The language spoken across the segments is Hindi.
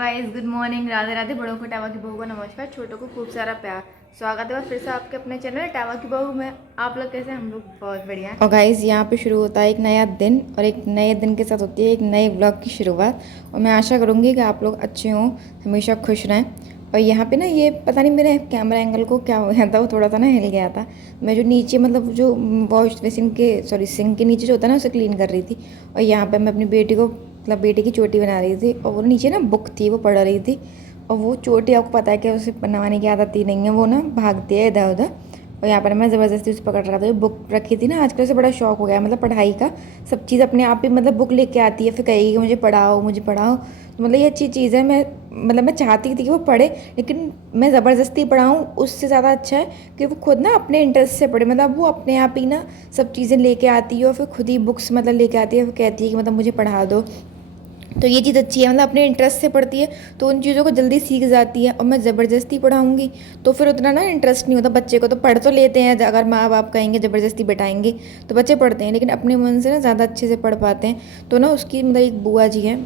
Guys, good morning, Radhe Radhe. बड़ों को टावा की बहू को नमस्कार, छोटों को खूब सारा प्यार। स्वागत है फिर से आपके अपने चैनल टावा की बहू में। आप लोग कैसे हैं? हम लोग बहुत बढ़िया हैं। और गाइस यहाँ पे शुरू होता है एक नया दिन, और एक नए दिन के साथ होती है एक नए ब्लॉग की शुरुआत। और मैं आशा करूँगी कि आप लोग अच्छे हों, हमेशा खुश रहें। और यहाँ पे ना ये पता नहीं मेरे कैमरा एंगल को क्या हो गया था, वो थोड़ा सा ना हिल गया था। मैं जो नीचे मतलब जो वॉश बेसिन के सिंक के नीचे जो होता है ना उसे क्लीन कर रही थी। और यहाँ पर मैं अपनी बेटी को मतलब बेटी की चोटी बना रही थी, और वो नीचे ना बुक थी वो पढ़ रही थी। और वो चोटी आपको पता है कि उसे बनवाने की आदत ही नहीं है, वो ना भागती है इधर उधर। और यहाँ पर मैं ज़बरदस्ती उसे पकड़ रहा था। जो बुक रखी थी ना, आजकल से बड़ा शौक हो गया मतलब पढ़ाई का। सब चीज़ अपने आप ही मतलब बुक लेके आती है, फिर कहेगी कि मुझे पढ़ाओ मुझे पढ़ाओ। तो मतलब ये अच्छी चीज़ है। मैं चाहती थी कि वो पढ़े, लेकिन मैं ज़बरदस्ती पढ़ाऊँ उससे ज़्यादा अच्छा है कि वो खुद ना अपने इंटरेस्ट से पढ़े। मतलब वो अपने आप ही ना सब चीज़ें लेके आती है, और फिर खुद ही बुक्स मतलब लेके आती है, फिर कहती है कि मतलब मुझे पढ़ा दो। तो ये चीज़ अच्छी है, मतलब अपने इंटरेस्ट से पढ़ती है तो उन चीज़ों को जल्दी सीख जाती है। और मैं ज़बरदस्ती पढ़ाऊँगी तो फिर उतना ना इंटरेस्ट नहीं होता बच्चे को। तो पढ़ तो लेते हैं, अगर माँ बाप कहेंगे ज़बरदस्ती बैठाएंगे तो बच्चे पढ़ते हैं, लेकिन अपने मन से ना ज़्यादा अच्छे से पढ़ पाते हैं। तो ना उसकी मतलब एक बुआ जी है,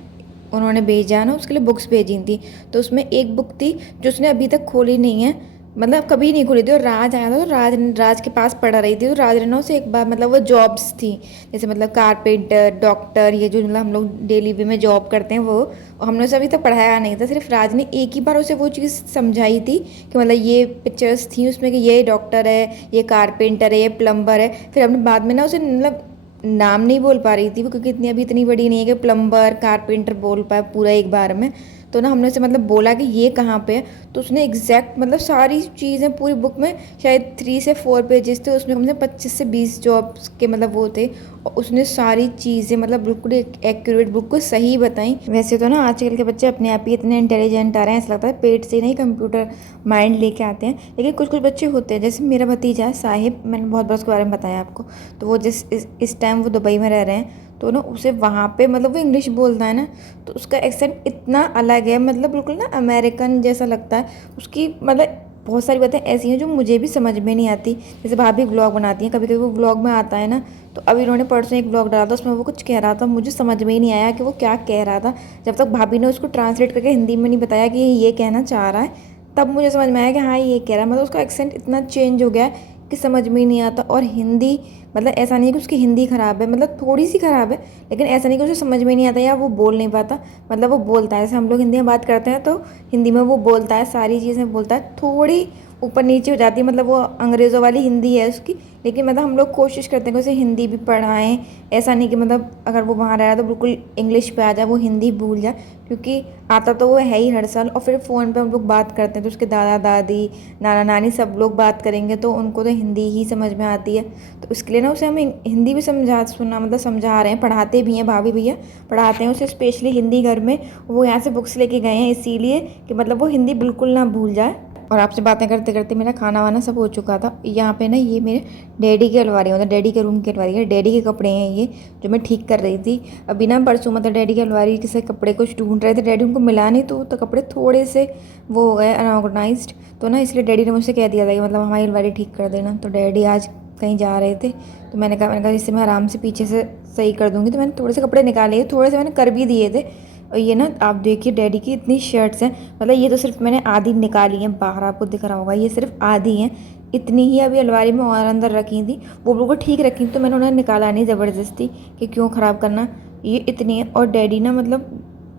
उन्होंने भेजा ना उसके लिए बुक्स भेजी थी। तो उसमें एक बुक थी जो उसने अभी तक खोली नहीं है, मतलब कभी नहीं खुली थी। और राज आया था तो राज के पास पढ़ा रही थी। तो राज ने ना उसे एक बार मतलब वो जॉब्स थी, जैसे मतलब कारपेंटर, डॉक्टर, ये जो मतलब हम लोग डेली वे में जॉब करते हैं वो। और हमने उसे अभी तक पढ़ाया नहीं था, सिर्फ राज ने एक ही बार उसे वो चीज़ समझाई थी कि मतलब ये पिक्चर्स थी उसमें कि ये डॉक्टर है, ये कारपेंटर है, ये प्लम्बर है। फिर हमने बाद में ना उसे मतलब नाम नहीं बोल पा रही थी वो, क्योंकि इतनी अभी इतनी बड़ी नहीं है कि प्लम्बर कारपेंटर बोल पाए पूरा एक बार में। तो ना हमने उसे मतलब बोला कि ये कहाँ पे है, तो उसने एग्जैक्ट मतलब सारी चीज़ें पूरी बुक में शायद 3 से 4 पेजेस थे, उसमें कम से 25 से 20 जॉब्स के मतलब वो थे। और उसने सारी चीज़ें मतलब बिल्कुल एक्यूरेट बिल्कुल सही बताई। वैसे तो ना आजकल के बच्चे अपने आप ही इतने इंटेलिजेंट आ रहे हैं, ऐसा लगता है पेट से नहीं कंप्यूटर माइंड लेके आते हैं। लेकिन कुछ कुछ बच्चे होते हैं, जैसे मेरा भतीजा है साहिब, मैंने बहुत बार उसके बारे में बताया आपको। तो वो इस टाइम वो दुबई में रह रहे हैं। तो ना उसे वहाँ पे मतलब वो इंग्लिश बोलता है ना, तो उसका एक्सेंट इतना अलग है, मतलब बिल्कुल ना अमेरिकन जैसा लगता है। उसकी मतलब बहुत सारी बातें ऐसी हैं जो मुझे भी समझ में नहीं आती। जैसे भाभी व्लॉग बनाती हैं, कभी कभी वो व्लॉग में आता है ना, तो अभी उन्होंने परसों एक व्लॉग डाला था, उसमें वो कुछ कह रहा था, मुझे समझ में ही नहीं आया कि वो क्या कह रहा था। जब तक भाभी ने उसको ट्रांसलेट करके हिंदी में नहीं बताया कि ये कहना चाह रहा है, तब मुझे समझ में आया कि हाँ ये कह रहा है। मतलब उसका एक्सेंट इतना चेंज हो गया है कि समझ में ही नहीं आता। और हिंदी मतलब ऐसा नहीं है कि उसकी हिंदी ख़राब है, मतलब थोड़ी सी ख़राब है, लेकिन ऐसा नहीं कि उसे समझ में नहीं आता या वो बोल नहीं पाता। मतलब वो बोलता है, जैसे हम लोग हिंदी में बात करते हैं तो हिंदी में वो बोलता है, सारी चीज़ें बोलता है, थोड़ी ऊपर नीचे हो जाती है, मतलब वो अंग्रेज़ों वाली हिंदी है उसकी। लेकिन मतलब हम लोग कोशिश करते हैं कि उसे हिंदी भी पढ़ाएं। ऐसा नहीं कि मतलब अगर वो वहाँ रह रहा है तो बिल्कुल इंग्लिश पे आ जाए, वो हिंदी भूल जाए, क्योंकि आता तो वो है ही हर साल। और फिर फ़ोन पे हम लोग बात करते हैं तो उसके दादा दादी, नाना नानी सब लोग बात करेंगे तो उनको तो हिंदी ही समझ में आती है। तो उसके लिए ना उसे हम हिंदी भी समझा रहे हैं, पढ़ाते भी हैं, भाभी भैया पढ़ाते हैं उसे स्पेशली हिंदी घर में। वो यहाँ से बुक्स लेके गए हैं इसीलिए कि मतलब वो हिंदी बिल्कुल ना भूल जाए। और आपसे बातें करते करते मेरा खाना वाना सब हो चुका था। यहाँ पे ना ये मेरे डैडी की अलमारी, मतलब डैडी के रूम की अलमारी है, डैडी के कपड़े हैं ये, जो मैं ठीक कर रही थी अभी ना। परसों मतलब डैडी की अलमारी के से कपड़े कुछ ढूंढ रहे थे, डैडी उनको मिला नहीं, तो कपड़े थोड़े से वो हो गए अनऑर्गेनाइज्ड। तो ना इसलिए डैडी ने मुझसे कह दिया था कि मतलब हमारी अलमारी ठीक कर देना। तो डैडी आज कहीं जा रहे थे, तो मैंने कहा इससे मैं आराम से पीछे से सही कर दूँगी। तो मैंने थोड़े से कपड़े निकाले, थोड़े से मैंने कर भी दिए थे। और ये ना आप देखिए डैडी की इतनी शर्ट्स हैं, मतलब ये तो सिर्फ मैंने आधी निकाली हैं, बाहर आपको दिख रहा होगा ये सिर्फ आधी हैं। इतनी ही अभी अलमारी में और अंदर रखी थी, वो बिल्कुल ठीक रखी, तो मैंने उन्हें निकाला नहीं ज़बरदस्ती कि क्यों ख़राब करना। ये इतनी है। और डैडी ना मतलब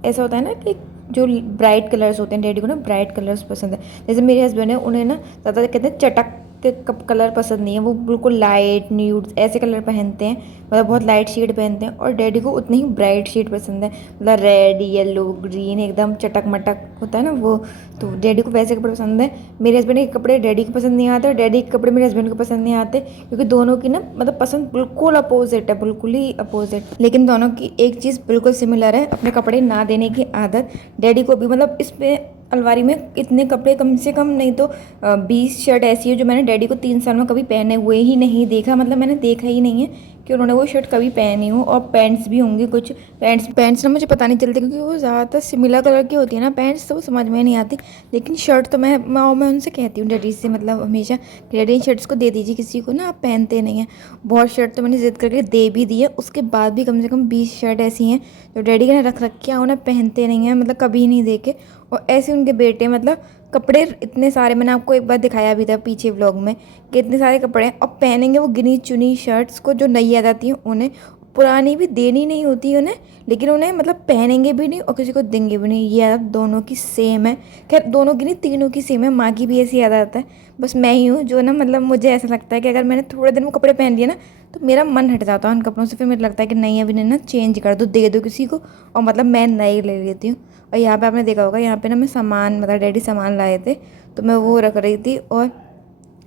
ऐसा होता है ना कि जो ब्राइट कलर्स होते हैं, डैडी को ना ब्राइट कलर्स पसंद है। जैसे मेरे हस्बैंड है, उन्हें ना ज़्यादा कहते हैं चटक के कलर पसंद नहीं है, वो बिल्कुल लाइट न्यूड ऐसे कलर पहनते हैं, मतलब बहुत लाइट शेड पहनते हैं। और डैडी को उतनी ही ब्राइट शेड पसंद है, मतलब रेड येलो ग्रीन एकदम चटक मटक होता है ना वो। तो डैडी को वैसे कपड़े पसंद है। मेरे हस्बैंड के कपड़े डैडी को पसंद नहीं आते, और डैडी के कपड़े मेरे हस्बैंड को पसंद नहीं आते, क्योंकि दोनों की ना मतलब पसंद बिल्कुल अपोजिट है, बिल्कुल ही अपोजिट। लेकिन दोनों की एक चीज़ बिल्कुल सिमिलर है, अपने कपड़े ना देने की आदत। डैडी को भी मतलब इस पे अलमारी में इतने कपड़े कम से कम नहीं तो 20 शर्ट ऐसी है जो मैंने डैडी को 3 साल में कभी पहने हुए ही नहीं देखा, मतलब मैंने देखा ही नहीं है कि उन्होंने वो शर्ट कभी पहनी हो। और पैंट्स भी होंगी कुछ, पैंट्स ना मुझे पता नहीं चलती क्योंकि वो ज़्यादातर सिमिलर कलर की होती है ना पैंट्स, तो वो समझ में नहीं आती। लेकिन शर्ट तो मैं उनसे कहती हूँ डैडी से, मतलब हमेशा कि डैडी इन शर्ट्स को दे दीजिए किसी को ना, आप पहनते नहीं हैं। बहुत शर्ट तो मैंने ज़िद करके दे भी दी है, उसके बाद भी कम से कम 20 शर्ट ऐसी हैं जो डैडी ने रख रखी है, उन्हें पहनते नहीं हैं, मतलब कभी नहीं देखे। और ऐसे उनके बेटे मतलब कपड़े इतने सारे, मैंने आपको एक बार दिखाया भी था पीछे व्लॉग में कि इतने सारे कपड़े हैं, और पहनेंगे वो गिनी चुनी शर्ट्स को जो नई आ जाती हैं उन्हें, पुरानी भी देनी नहीं होती उन्हें, लेकिन उन्हें मतलब पहनेंगे भी नहीं और किसी को देंगे भी नहीं। ये आदत दोनों की सेम है, खैर दोनों की नहीं तीनों की सेम है। माँ की भी ऐसी आदत है, बस मैं ही हूँ जो ना, मतलब मुझे ऐसा लगता है कि अगर मैंने थोड़े दिन वो कपड़े पहन लिए ना तो मेरा मन हट जाता है उन कपड़ों से, फिर मुझे लगता है कि नहीं अभी नहीं ना चेंज कर दो, दे दो किसी को, और मतलब मैं नई ले लेती हूँ। और यहाँ पे आपने देखा होगा, यहाँ पे ना मैं सामान, मतलब डैडी सामान लाए थे तो मैं वो रख रही थी। और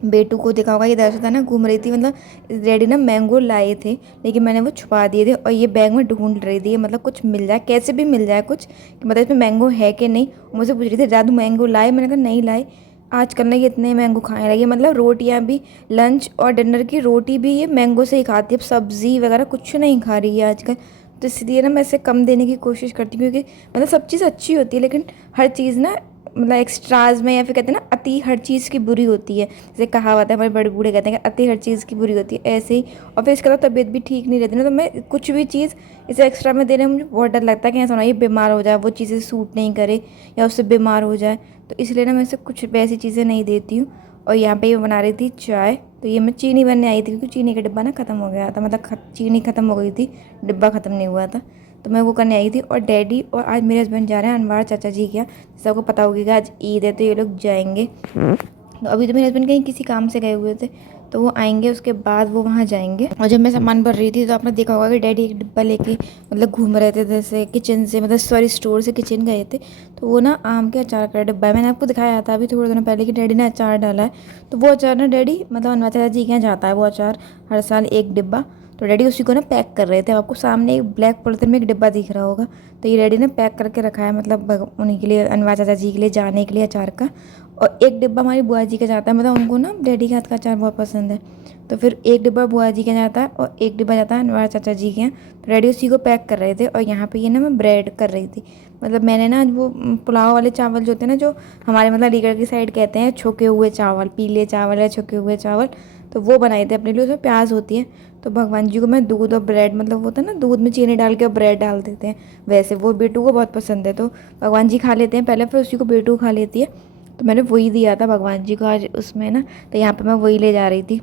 बेटू को देखा होगा, ये दरअसल था ना घूम रही थी, मतलब डैडी ना मैंगो लाए थे लेकिन मैंने वो छुपा दिए थे, और ये बैग में ढूंढ रही थी, मतलब कुछ मिल जाए, कैसे भी मिल जाए कुछ, कि मतलब इसमें मैंगो है कि नहीं। मुझसे पूछ रही थी दादू मैंगो लाए, मैंने कहा नहीं लाए। आजकल ना ये इतने मैंगो खाने लगी, मतलब रोटियां भी, लंच और डिनर की रोटी भी ये मैंगो से ही खाती है, अब सब्ज़ी वगैरह कुछ नहीं खा रही है आजकल। तो इसलिए ना मैं इसे कम देने की कोशिश करती हूँ, क्योंकि मतलब सब चीज़ अच्छी होती है लेकिन हर चीज़ ना, मतलब एक्स्ट्राज में, या फिर कहते हैं ना अति हर चीज़ की बुरी होती है, जैसे कहावत है हमारे बड़े बूढ़े कहते हैं कि अति हर चीज़ की बुरी होती है, ऐसे ही। और फिर इसके अलावा तबीयत भी ठीक नहीं रहती ना, तो मैं कुछ भी चीज़ इसे एक्स्ट्रा में देने में मुझे बहुत डर लगता है कि ऐसा ना ये बीमार हो जाए, वो चीज़ें सूट नहीं करे या उससे बीमार हो जाए, तो इसलिए ना मैं इसे कुछ वैसी चीज़ें नहीं देती हूँ। और यहाँ पे ये बना रही थी चाय, तो ये मैं चीनी बनने आई थी क्योंकि चीनी का डिब्बा ना ख़त्म हो गया था, मतलब चीनी ख़त्म हो गई थी, डिब्बा ख़त्म नहीं हुआ था, तो मैं वो करने आई थी। और डैडी और आज मेरे हस्बैंड जा रहे हैं अनवार चाचा जी के यहाँ, जैसे आपको पता होगी कि आज ईद है तो ये लोग जाएंगे। तो अभी तो मेरे हस्बैंड कहीं किसी काम से गए हुए थे, तो वो आएंगे उसके बाद वो वहाँ जाएंगे। और जब मैं सामान भर रही थी तो आपने देखा होगा कि डैडी एक डिब्बा लेके मतलब घूम रहे थे, जैसे किचन से, मतलब सॉरी स्टोर से किचन गए थे, तो वो ना आम के अचार का डिब्बा है। मैंने आपको दिखाया था अभी थोड़े दिनों पहले कि डैडी ने अचार डाला है, तो वो अचार ना डैडी मतलब अनवार चाचा जी के यहाँ जाता है वो अचार हर साल एक डिब्बा, तो डैडी उसी को ना पैक कर रहे थे। आपको सामने एक ब्लैक पॉलिथीन में एक डिब्बा दिख रहा होगा, तो ये डैडी ने पैक करके रखा है, मतलब उन्हीं के लिए, अनवार चाचा जी के लिए जाने के लिए अचार का। और एक डिब्बा हमारी बुआ जी का जाता है, मतलब उनको ना डैडी के हाथ का अचार बहुत पसंद है, तो फिर एक डिब्बा बुआ जी के जाता है और एक डिब्बा जाता है अनवार चाचा जी के यहाँ, तो डैडी उसी को पैक कर रहे थे। और यहाँ पे ये ना मैं ब्रेड कर रही थी, मतलब मैंने ना वो पुलाव वाले चावल जो होते हैं ना, जो हमारे मतलब अलीगढ़ की साइड कहते हैं छुके हुए चावल, पीले चावल या छुके हुए चावल, तो वो बनाए थे अपने लिए, उसमें प्याज होती है। तो भगवान जी को मैं दूध और ब्रेड, मतलब होता है ना दूध में चीनी डाल के और ब्रेड डाल देते हैं, वैसे वो बेटू को बहुत पसंद है, तो भगवान जी खा लेते हैं पहले, फिर उसी को बेटू खा लेती है, तो मैंने वही दिया था भगवान जी को आज उसमें ना, तो यहाँ पे मैं वही ले जा रही थी।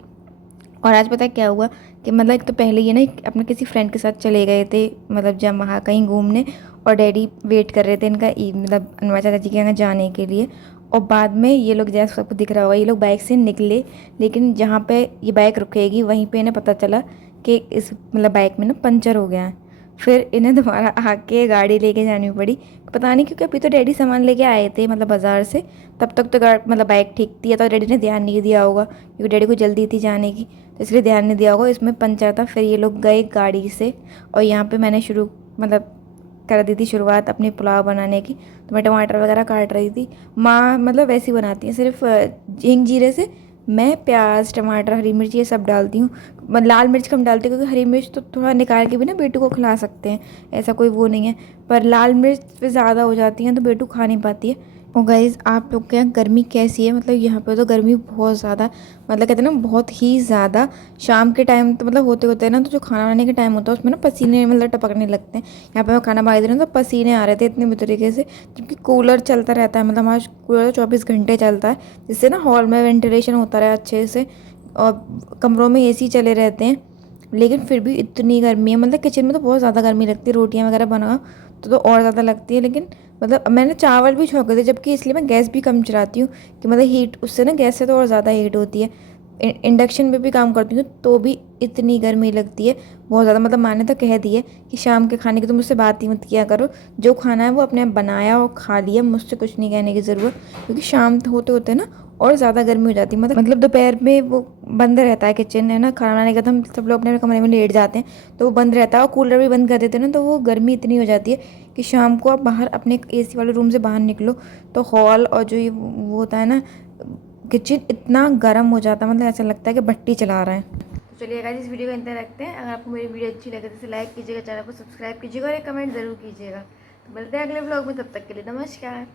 और आज पता है क्या हुआ कि मतलब एक तो पहले ये ना अपने किसी फ्रेंड के साथ चले गए थे, मतलब जब वहाँ कहीं घूमने, और डैडी वेट कर रहे थे इनका मतलब अनवार चाचा जी के यहाँ जाने के लिए। और बाद में ये लोग, जैसे सबको दिख रहा होगा, ये लोग बाइक से निकले, लेकिन जहाँ पे ये बाइक रुकेगी वहीं पे इन्हें पता चला कि इस मतलब बाइक में ना पंचर हो गया है। फिर इन्हें दोबारा आके गाड़ी लेके जानी पड़ी, पता नहीं क्योंकि अभी तो डैडी सामान लेके आए थे मतलब बाज़ार से, तब तक तो मतलब बाइक ठीक थी, या तो डैडी ने ध्यान नहीं दिया होगा क्योंकि डैडी को जल्दी थी जाने की, तो इसलिए ध्यान नहीं दिया होगा, इसमें पंचर था। फिर ये लोग गए गाड़ी से, और यहाँ पे मैंने शुरू मतलब कर दी थी शुरुआत अपनी पुलाव बनाने की, तो मैं टमाटर वगैरह काट रही थी। माँ मतलब वैसी बनाती हैं सिर्फ हींग जीरे से, मैं प्याज टमाटर हरी मिर्च ये सब डालती हूँ, लाल मिर्च कम डालती हूँ क्योंकि हरी मिर्च तो थोड़ा निकाल के भी ना बेटू को खिला सकते हैं, ऐसा कोई वो नहीं है, पर लाल मिर्च फिर ज़्यादा हो जाती हैं तो बेटू खा नहीं पाती है। और गाइज़ आप लोग के यहाँ गर्मी कैसी है, मतलब यहाँ पे तो गर्मी बहुत ज़्यादा, मतलब कहते हैं ना बहुत ही ज़्यादा। शाम के टाइम तो मतलब होते होते ना, तो जो खाना बनाने के टाइम होता है उसमें ना पसीने मतलब टपकने लगते हैं। यहाँ पे मैं खाना बना रही थी ना तो पसीने आ रहे थे इतने बुरी तरीके से, जबकि कूलर चलता रहता है, मतलब हमारा कूलर 24 घंटे चलता है, जिससे ना हॉल में वेंटिलेशन होता रहे अच्छे से, और कमरों में AC चले रहते हैं, लेकिन फिर भी इतनी गर्मी है, मतलब किचन में तो बहुत ज़्यादा गर्मी लगती है, रोटियां वगैरह बनाओ तो और ज़्यादा लगती है। लेकिन मतलब मैंने चावल भी छोंके थे, जबकि इसलिए मैं गैस भी कम चलाती हूँ कि मतलब हीट उससे ना गैस से तो और ज़्यादा हीट होती है। इंडक्शन पे भी काम करती हूँ तो भी इतनी गर्मी लगती है बहुत ज़्यादा, मतलब माने तो कह दिए कि शाम के खाने की तो मुझसे बात ही मत किया करो, जो खाना है वो अपने आप बनाया और खा लिया, मुझसे कुछ नहीं कहने की ज़रूरत, क्योंकि शाम होते होते ना और ज़्यादा गर्मी हो जाती है। मतलब दोपहर में वो बंद रहता है किचन, है ना, खाना बनाने का तो हम सब लोग अपने कमरे में लेट जाते हैं, तो वो बंद रहता है, और कूलर भी बंद कर देते हैं ना, तो वो गर्मी इतनी हो जाती है कि शाम को आप बाहर अपने AC वाले रूम से बाहर निकलो तो हॉल और जो ये वो होता है ना किचन, इतना गर्म हो जाता है, मतलब ऐसा लगता है कि भट्टी चला रहा है। तो चलिए गाइस, इस वीडियो को अंत तक रखते हैं। अगर आपको मेरी वीडियो अच्छी लगे तो इसे लाइक कीजिएगा, चैनल को सब्सक्राइब कीजिएगा और एक कमेंट ज़रूर कीजिएगा। तो मिलते हैं अगले ब्लॉग में, तब तक के लिए नमस्कार।